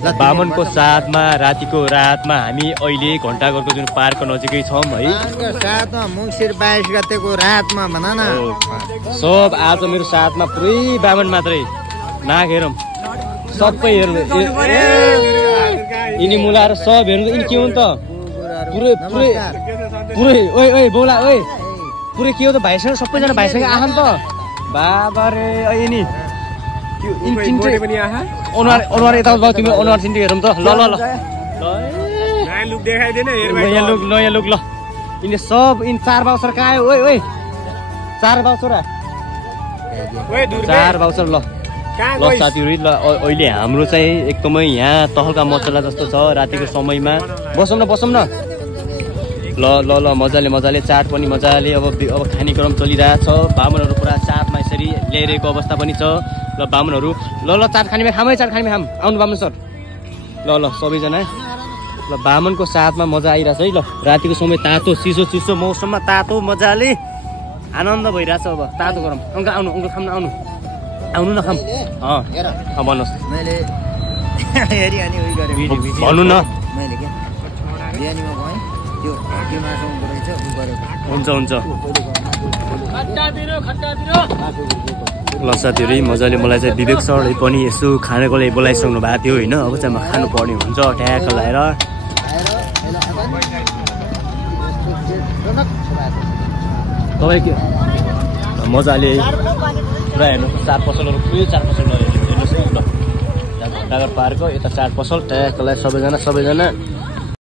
बामनको साथमा रातिको रातमा हामी अहिले घण्टाघरको जुन पार्कको नजिकै छौँ है। साथमा मङ्सिर 22 गतेको रातमा भन न। सब आज मेरो साथमा पुरै बामन मात्रै नाक हेरौँ सबै हेर्नु यिनी मुलाएर सब हेर्नु यिनी के हो नि त पुरै पुरै पुरै ओइ ओइ बोला ओइ पुरै के हो त भाइसँग सबैजना भाइसँग आहा नि त बाबा रे यिनी अनुहार अनुहार यता तिम्रो अनुहार चिन्टी हेरौँ त ल ल ल नयाँ लुक नयाँ लुक ल यिनी सब यिनी चार बाउसर कहाँ आयो ओइ ओइ चार बाउसर ल ल साथीहरू ल अहिले हाम्रो चाहिँ एकदमै यहाँ तहल्का मचला जस्तो छ रातिको समयमा बसौँ न ल ल ल मजाले चाट पनि मजाले अब खानेक्रम चलिरहेछ बामनहरू पुरा साथमा यसरी ल्याइरहेको अवस्था पनि छ ल बामनहरू ल चाट खानेमा खाम आउनु बामन सर ल सबैजना ल बामनको साथमा मजा आइरहेछ है ल रातिको समय तातो चिसो मौसममा तातो मजाले आनन्द भइरहेछ अब तातो गरम अङ्कल आउनु अङ्कल खाम आउनु न खाम भन्नुहोस् भन्नु न हुन्छ ल साथीहरू मजाले मलाई चाहिँ विवेक सरले पनि यसो खानाको लागि बोलाइसक्नु भएको थियो होइन अब चाहिँ खानु पर्ने हुन्छ ट्याक लगाएर तपाईँ के मजाले पुरा हेर्नु चाट पसलहरू पुरै चाट पसल हेर्नुहोस् है ल घण्टाघर पार्कको यता चाट पसल ट्याक लगाएर सबैजना